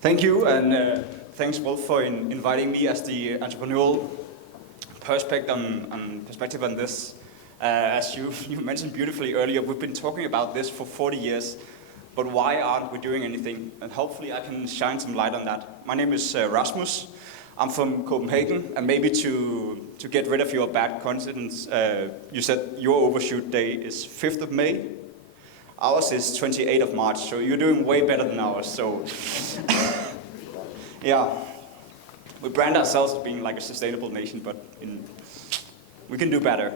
Thank you, and thanks, Wolf, for inviting me as the entrepreneurial perspective on this. As you mentioned beautifully earlier, we've been talking about this for 40 years, but why aren't we doing anything? And hopefully I can shine some light on that. My name is Rasmus. I'm from Copenhagen, and maybe to get rid of your bad coincidence, you said your overshoot day is 5th of May. Ours is 28th of March, so you're doing way better than ours. So, yeah, we brand ourselves as being like a sustainable nation, but we can do better.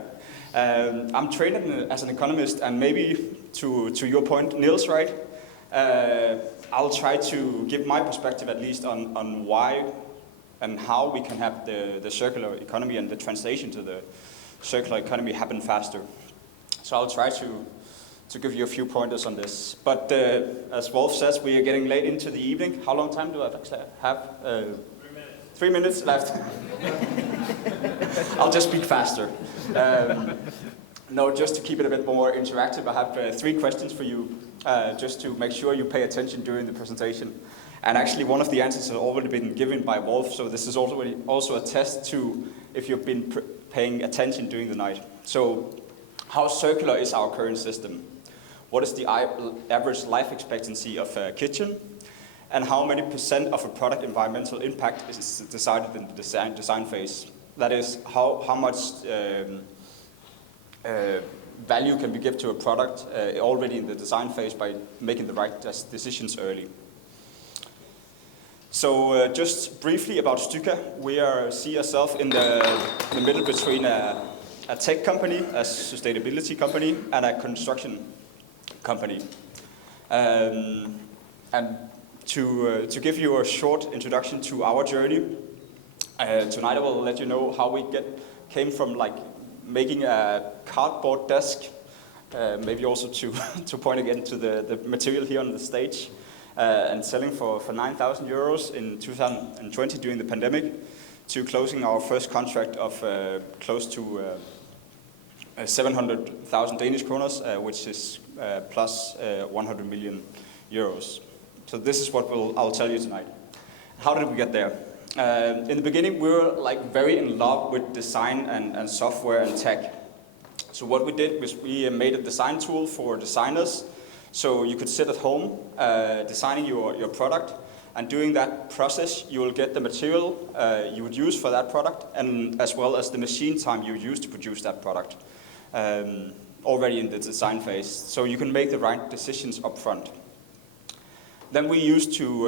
I'm trained as an economist, and maybe to your point, Niels, right? I'll try to give my perspective at least on why and how we can have the circular economy and the translation to the circular economy happen faster. So I'll try to give you a few pointers on this. But as Wolf says, we are getting late into the evening. How long time do I have? 3 minutes left. I'll just speak faster. No, just to keep it a bit more interactive, I have 3 questions for you, just to make sure you pay attention during the presentation. And actually, one of the answers has already been given by Wolf, so this is also a test to if you've been paying attention during the night. So, how circular is our current system? What is the average life expectancy of a kitchen? And how many % of a product environmental impact is decided in the design phase? That is, how much value can we give to a product already in the design phase by making the right decisions early? So just briefly about Stykka, we see ourselves in the middle between a tech company, a sustainability company, and a construction company. And to give you a short introduction to our journey, tonight I will let you know how we came from like making a cardboard desk, maybe also to point again to the material here on the stage, and selling for 9,000 euros in 2020 during the pandemic, to closing our first contract of close to 700,000 Danish kroners, which is plus 100 million euros. So this is what I'll tell you tonight. How did we get there? In the beginning, we were like very in love with design and software and tech. So what we did was we made a design tool for designers, so you could sit at home designing your product, and during that process you will get the material you would use for that product, and as well as the machine time you use to produce that product already in the design phase, so you can make the right decisions up front. Then we used to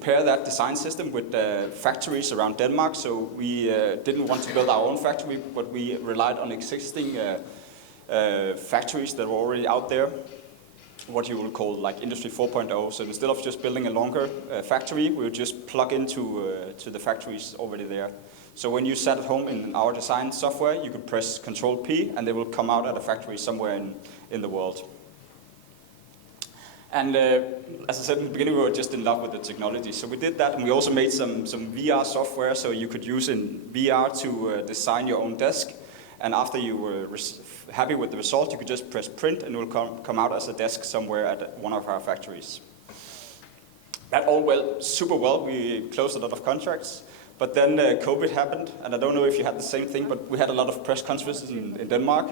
pair that design system with factories around Denmark, so we didn't want to build our own factory, but we relied on existing factories that were already out there, what you will call like Industry 4.0. So instead of just building a longer factory, we would just plug into to the factories already there. So when you sat at home in our design software, you could press Control P and they will come out at a factory somewhere in the world. And as I said in the beginning, we were just in love with the technology. So we did that, and we also made some VR software, so you could use in VR to design your own desk. And after you were happy with the result, you could just press print and it will come out as a desk somewhere at one of our factories. That all went super well. We closed a lot of contracts. But then COVID happened, and I don't know if you had the same thing, but we had a lot of press conferences in Denmark.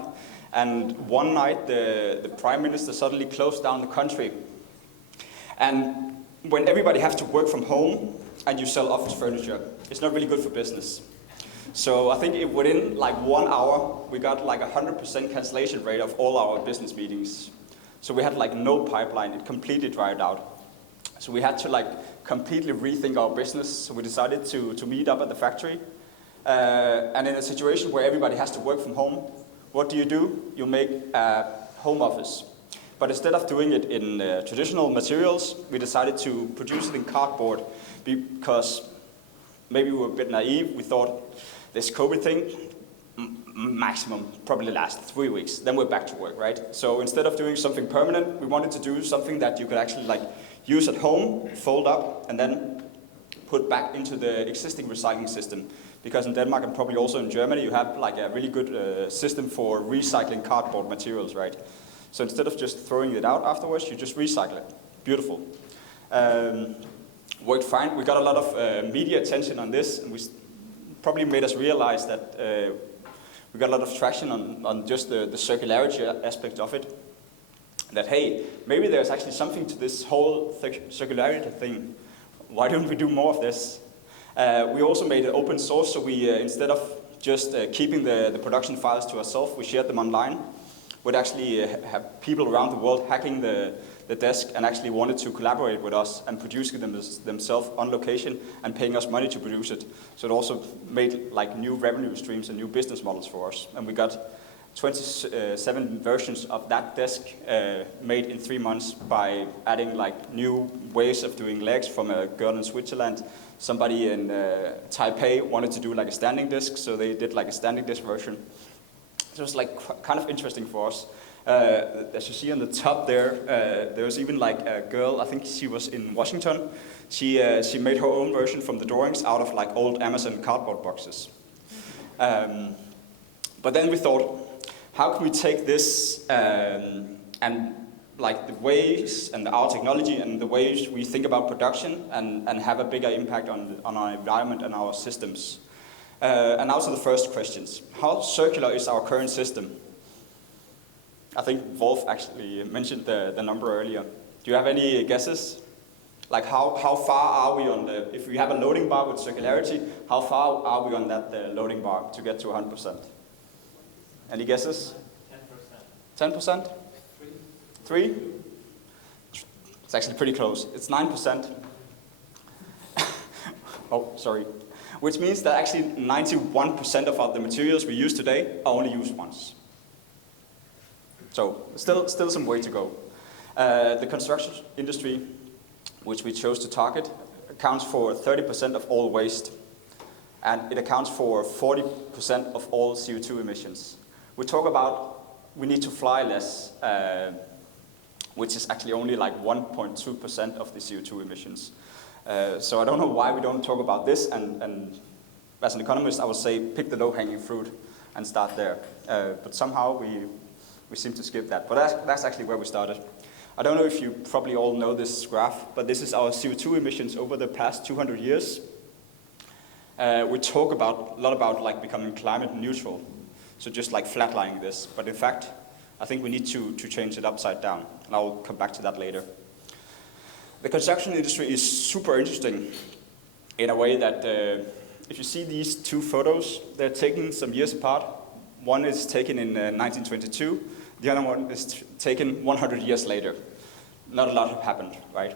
And one night, the Prime Minister suddenly closed down the country. And when everybody has to work from home and you sell office furniture, it's not really good for business. So I think within like 1 hour, we got like 100% cancellation rate of all our business meetings. So we had like no pipeline, it completely dried out. So we had to like completely rethink our business. So we decided to meet up at the factory. And in a situation where everybody has to work from home, what do? You make a home office. But instead of doing it in traditional materials, we decided to produce it in cardboard because maybe we were a bit naive. We thought this COVID thing, maximum probably lasts 3 weeks. Then we're back to work, right? So instead of doing something permanent, we wanted to do something that you could actually like use at home, fold up, and then put back into the existing recycling system. Because in Denmark and probably also in Germany, you have like a really good system for recycling cardboard materials, right? So instead of just throwing it out afterwards, you just recycle it. Beautiful. worked fine. We got a lot of media attention on this, and probably made us realize that we got a lot of traction on just the circularity aspect of it. That, hey, maybe there's actually something to this whole circularity thing. Why don't we do more of this? We also made it open source, so we, instead of just keeping the production files to ourselves, we shared them online. We'd actually have people around the world hacking the desk and actually wanted to collaborate with us and producing them themselves on location and paying us money to produce it. So it also made like new revenue streams and new business models for us. And we got 27 versions of that desk made in 3 months by adding like new ways of doing legs from a girl in Switzerland. Somebody in Taipei wanted to do like a standing desk, so they did like a standing desk version. So it was like kind of interesting for us. As you see on the top there, there was even like a girl, I think she was in Washington. She made her own version from the drawings out of like old Amazon cardboard boxes. But then we thought, how can we take this and like the ways and our technology and the ways we think about production and have a bigger impact on our environment and our systems? And now to the first questions. How circular is our current system? I think Wolf actually mentioned the number earlier. Do you have any guesses? Like how far are we on if we have a loading bar with circularity, how far are we on that loading bar to get to 100%? Any guesses? 10%. 10%? 3? It's actually pretty close. It's 9%. Oh, sorry. Which means that actually 91% of the materials we use today are only used once. So still some way to go. The construction industry, which we chose to target, accounts for 30% of all waste, and it accounts for 40% of all CO2 emissions. We talk about we need to fly less, which is actually only like 1.2% of the CO2 emissions. So I don't know why we don't talk about this, and as an economist I would say pick the low-hanging fruit and start there. But somehow we seem to skip that. But that's actually where we started. I don't know if you probably all know this graph, but this is our CO2 emissions over the past 200 years. We talk a lot about like becoming climate neutral, so just like flatlining this. But in fact, I think we need to change it upside down, and I'll come back to that later. The construction industry is super interesting in a way that if you see these two photos, they're taken some years apart. One is taken in 1922, the other one is taken 100 years later. Not a lot have happened, right?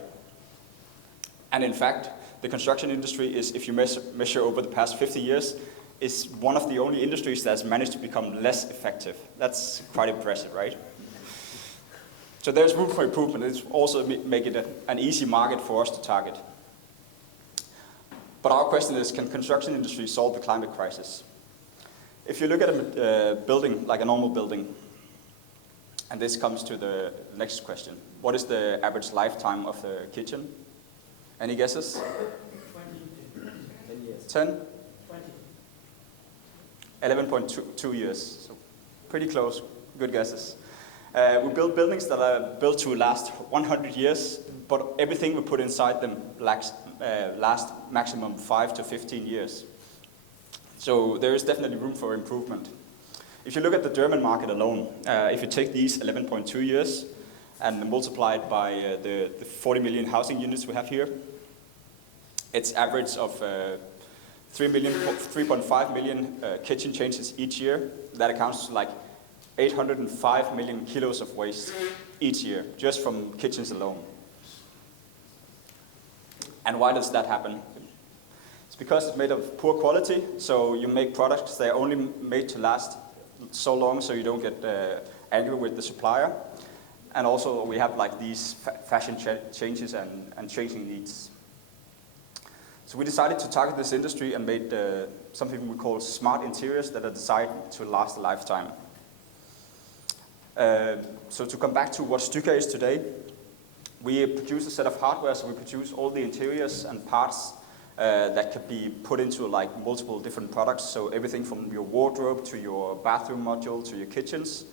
And in fact, the construction industry is, if you measure over the past 50 years, is one of the only industries that has managed to become less effective. That's quite impressive, right? So there's room for improvement. It's also make it an easy market for us to target. But our question is, can construction industry solve the climate crisis? If you look at a building, like a normal building, and this comes to the next question, what is the average lifetime of the kitchen? Any guesses? 20. 10 years. 10? 20. 11.2 years. So pretty close. Good guesses. We build buildings that are built to last 100 years, but everything we put inside them last maximum 5 to 15 years. So there is definitely room for improvement. If you look at the German market alone, if you take these 11.2 years and multiply it by the 40 million housing units we have here, it's average of 3.5 million kitchen changes each year. That accounts to like 805 million kilos of waste each year, just from kitchens alone. And why does that happen? It's because it's made of poor quality, so you make products that are only made to last so long so you don't get angry with the supplier. And also we have like these fashion changes and changing needs. So we decided to target this industry and made something we call smart interiors that are designed to last a lifetime. So to come back to what Stykka is today, we produce a set of hardware, so we produce all the interiors and parts that can be put into like multiple different products. So everything from your wardrobe to your bathroom module to your kitchens.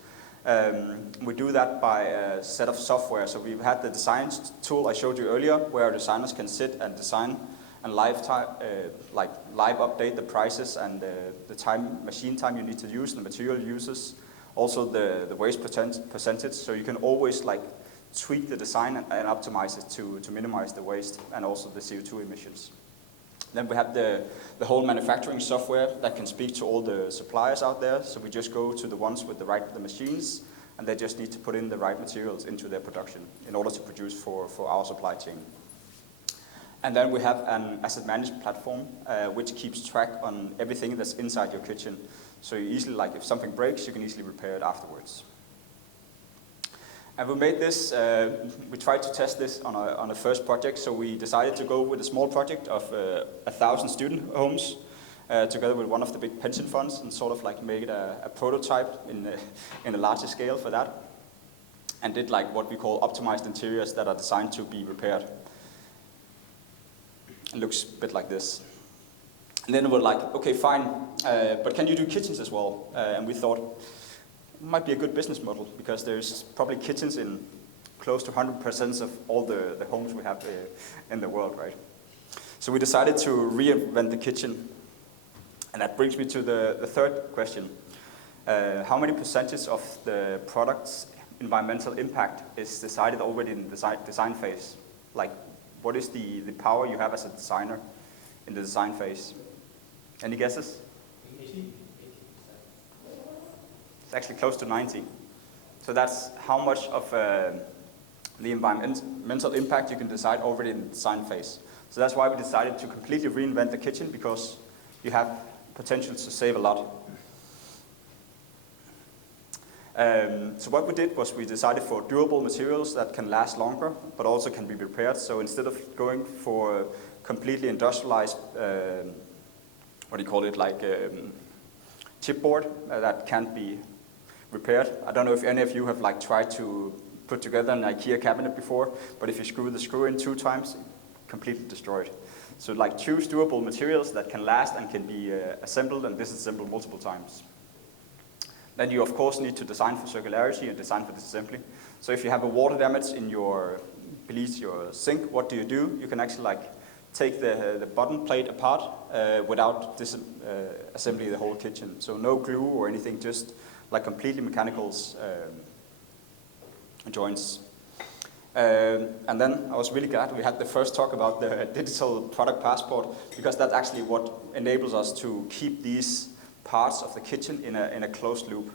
We do that by a set of software. So we've had the design tool I showed you earlier, where designers can sit and design and live update the prices and the machine time you need to use, the material uses, also the waste percentage. So you can always tweak the design and optimize it to minimize the waste and also the CO2 emissions. Then we have the whole manufacturing software that can speak to all the suppliers out there. So we just go to the ones with the machines, and they just need to put in the right materials into their production in order to produce for our supply chain. And then we have an asset management platform, which keeps track on everything that's inside your kitchen. So you easily, if something breaks, you can easily repair it afterwards. And we made this, we tried to test this on a first project, so we decided to go with a small project of 1,000 student homes, together with one of the big pension funds, and sort of make it a prototype in a larger scale for that, and did what we call optimized interiors that are designed to be repaired. It looks a bit like this. And then we're okay, fine, but can you do kitchens as well? And we thought, might be a good business model, because there's probably kitchens in close to 100% of all the homes we have in the world, right? So we decided to reinvent the kitchen. And that brings me to the third question. How many percentage of the product's environmental impact is decided already in the design phase? What is the power you have as a designer in the design phase? Any guesses? 80%. It's actually close to 90. So that's how much of the environmental impact you can decide already in the design phase. So that's why we decided to completely reinvent the kitchen, because you have potential to save a lot. So what we did was we decided for durable materials that can last longer, but also can be repaired. So instead of going for completely industrialized, chipboard that can't be repaired. I don't know if any of you have tried to put together an IKEA cabinet before, but if you screw the screw in 2 times, completely destroyed. So choose durable materials that can last and can be assembled and disassembled multiple times. Then you of course need to design for circularity and design for disassembly. So if you have a water damage in your sink, what do? You can actually take the bottom plate apart without disassembling the whole kitchen. So no glue or anything, just completely mechanical joints. And then I was really glad we had the first talk about the digital product passport, because that's actually what enables us to keep these parts of the kitchen in a closed loop.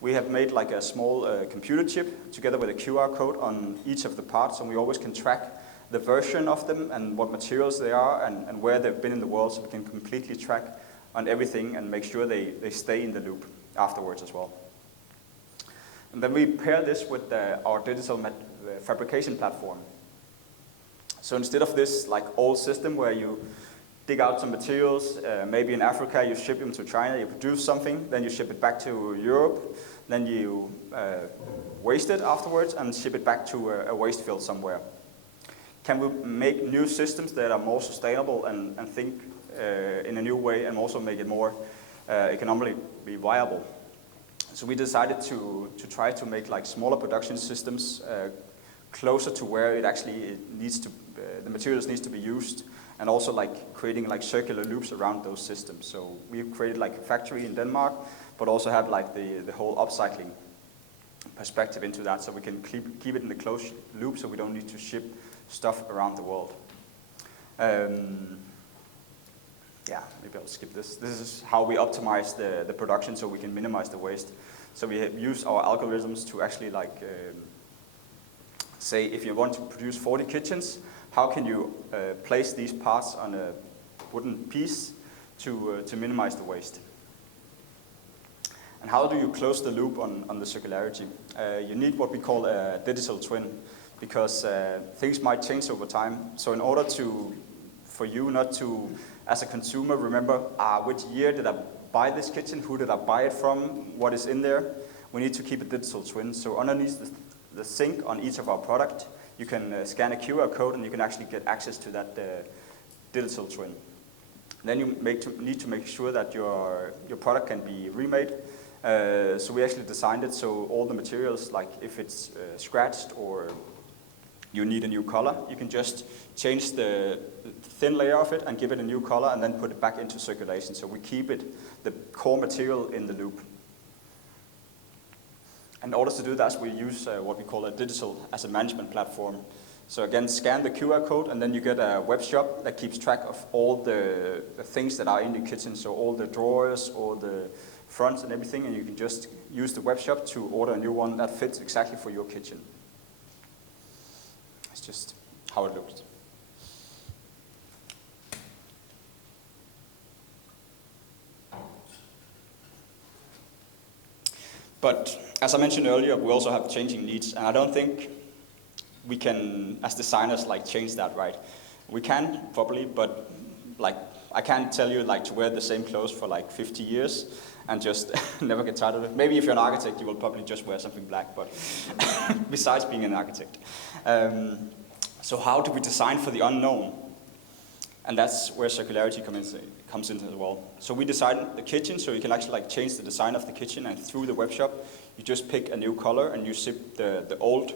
We have made a small computer chip together with a QR code on each of the parts, and we always can track the version of them and what materials they are and where they've been in the world, so we can completely track on everything and make sure they stay in the loop afterwards as well. And then we pair this with our digital fabrication platform. So instead of this old system where you dig out some materials, maybe in Africa you ship them to China, you produce something, then you ship it back to Europe, then you waste it afterwards and ship it back to a waste field somewhere. Can we make new systems that are more sustainable and think in a new way, and also make it more economically viable? So we decided to try to make smaller production systems closer to where the materials needs to be used, and also creating circular loops around those systems. So we created a factory in Denmark, but also have the whole upcycling perspective into that, so we can keep it in the closed loop, so we don't need to ship stuff around the world. Yeah, maybe I'll skip this. This is how we optimize the production so we can minimize the waste. So we have used our algorithms to actually say, if you want to produce 40 kitchens, how can you place these parts on a wooden piece to minimize the waste? And how do you close the loop on the circularity? You need what we call a digital twin, because things might change over time. So in order for you not to, as a consumer, remember which year did I buy this kitchen, who did I buy it from, what is in there, we need to keep a digital twin. So underneath the sink on each of our product, you can scan a QR code and you can actually get access to that digital twin. Then you need to make sure that your product can be remade So we actually designed it so all the materials, like if it's scratched or you need a new color, you can just change the thin layer of it and give it a new color and then put it back into circulation. So we keep it, the core material, in the loop. In order to do that, we use what we call a digital asset management platform. So again, scan the QR code and then you get a web shop that keeps track of all the things that are in your kitchen. So all the drawers, all the fronts and everything, and you can just use the web shop to order a new one that fits exactly for your kitchen. It's just how it looks. But as I mentioned earlier, we also have changing needs, and I don't think we can, as designers, like change that, right? We can probably, but like I can't tell you like to wear the same clothes for like 50 years and just never get tired of it. Maybe if you're an architect, you will probably just wear something black, but besides being an architect. So how do we design for the unknown? And that's where circularity comes in as well. So we designed the kitchen, so you can actually like change the design of the kitchen, and through the web shop, you just pick a new color and you ship the old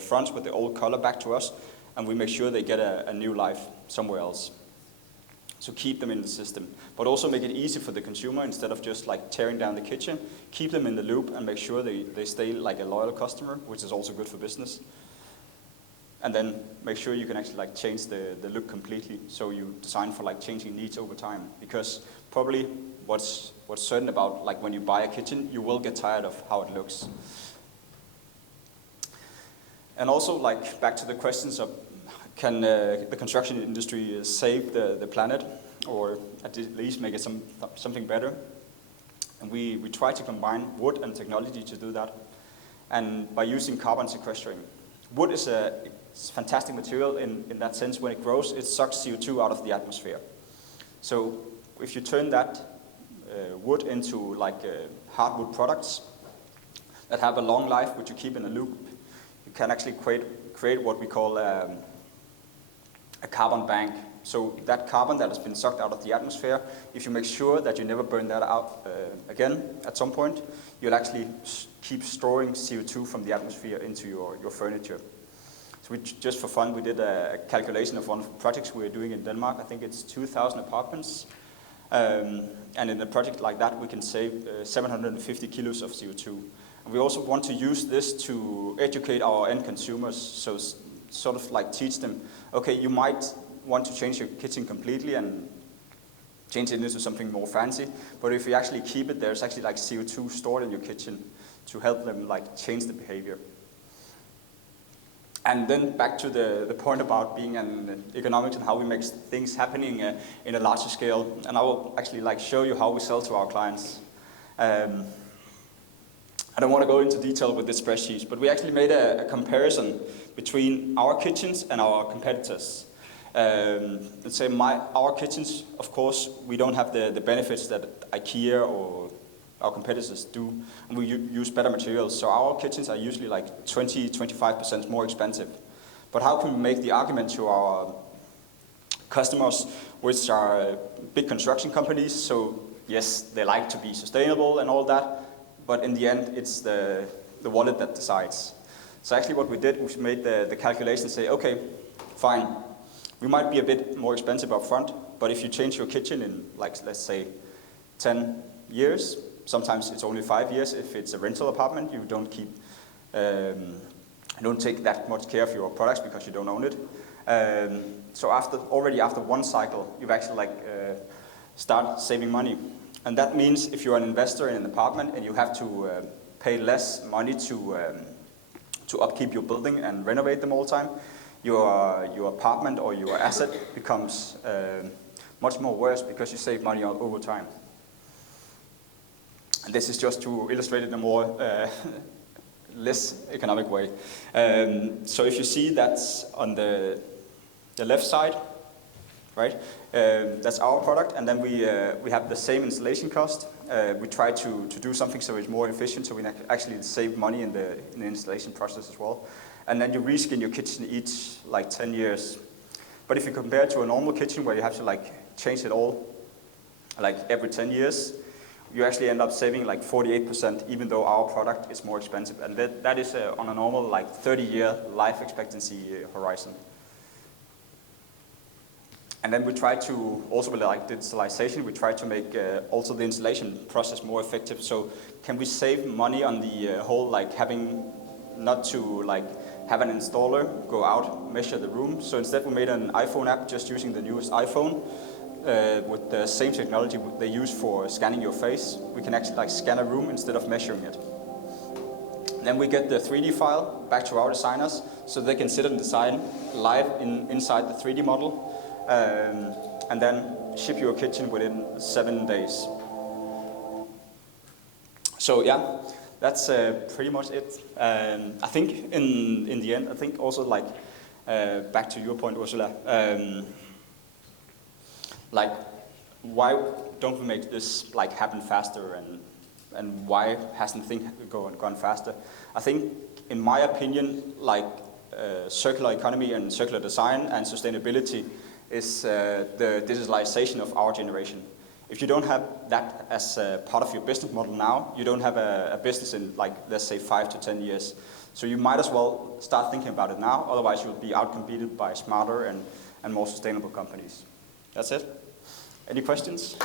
fronts with the old color back to us, and we make sure they get a new life somewhere else. So keep them in the system, but also make it easy for the consumer. Instead of just like tearing down the kitchen, keep them in the loop and make sure they stay like a loyal customer, which is also good for business. And then make sure you can actually like change the look completely, so you design for like changing needs over time. Because probably what's certain about like when you buy a kitchen, you will get tired of how it looks. And also like back to the questions of can the construction industry save the planet, or at least make it something better? And we try to combine wood and technology to do that, and by using carbon sequestering. Wood is a fantastic material in that sense. When it grows, it sucks CO2 out of the atmosphere. So if you turn that wood into like hardwood products that have a long life, which you keep in a loop, you can actually create what we call a carbon bank. So that carbon that has been sucked out of the atmosphere, if you make sure that you never burn that out again at some point, you'll actually keep storing CO2 from the atmosphere into your furniture. So just for fun, we did a calculation of one of the projects we are doing in Denmark. I think it's 2,000 apartments. And in a project like that, we can save 750 kilos of CO2. And we also want to use this to educate our end consumers. So sort of like teach them, okay, you might want to change your kitchen completely and change it into something more fancy. But if you actually keep it, there's actually like CO2 stored in your kitchen to help them like change the behavior. And then back to the point about being an economics and how we make things happening in a larger scale. And I will actually like show you how we sell to our clients. I don't want to go into detail with this spreadsheet, but we actually made a comparison between our kitchens and our competitors. Let's say our kitchens, of course, we don't have the benefits that IKEA or our competitors do, and we use better materials. So our kitchens are usually like 20-25% more expensive. But how can we make the argument to our customers, which are big construction companies? So yes, they like to be sustainable and all that, but in the end, it's the wallet that decides. So actually what we did was made the calculation say, okay, fine, we might be a bit more expensive up front, but if you change your kitchen in like, let's say, 10 years, sometimes it's only 5 years. If it's a rental apartment, you don't take that much care of your products because you don't own it. So already after one cycle, you've actually start saving money. And that means if you're an investor in an apartment and you have to pay less money to upkeep your building and renovate them all the time, your apartment or your asset becomes much more worse because you save money over time. And this is just to illustrate it in a more less economic way. So if you see that's on the left side, right? That's our product, and then we have the same installation cost. We try to do something so it's more efficient, so we actually save money in the installation process as well. And then you reskin your kitchen each like 10 years. But if you compare to a normal kitchen where you have to like change it all like every 10 years, you actually end up saving like 48%, even though our product is more expensive. And that is on a normal like 30-year life expectancy horizon. And then we try to, also with like digitalization, we try to make also the installation process more effective. So can we save money on the whole, like having not to like have an installer go out, measure the room. So instead we made an iPhone app just using the newest iPhone with the same technology they use for scanning your face. We can actually like scan a room instead of measuring it. Then we get the 3D file back to our designers so they can sit and design live inside the 3D model. And then ship your kitchen within 7 days. So yeah, that's pretty much it. I think in the end, I think also like back to your point, Ursula, like why don't we make this like happen faster, and why hasn't things gone faster? I think, in my opinion, like circular economy and circular design and sustainability is the digitalization of our generation. If you don't have that as part of your business model now, you don't have a business in, like, let's say 5 to 10 years. So you might as well start thinking about it now, otherwise you'll be outcompeted by smarter and more sustainable companies. That's it. Any questions?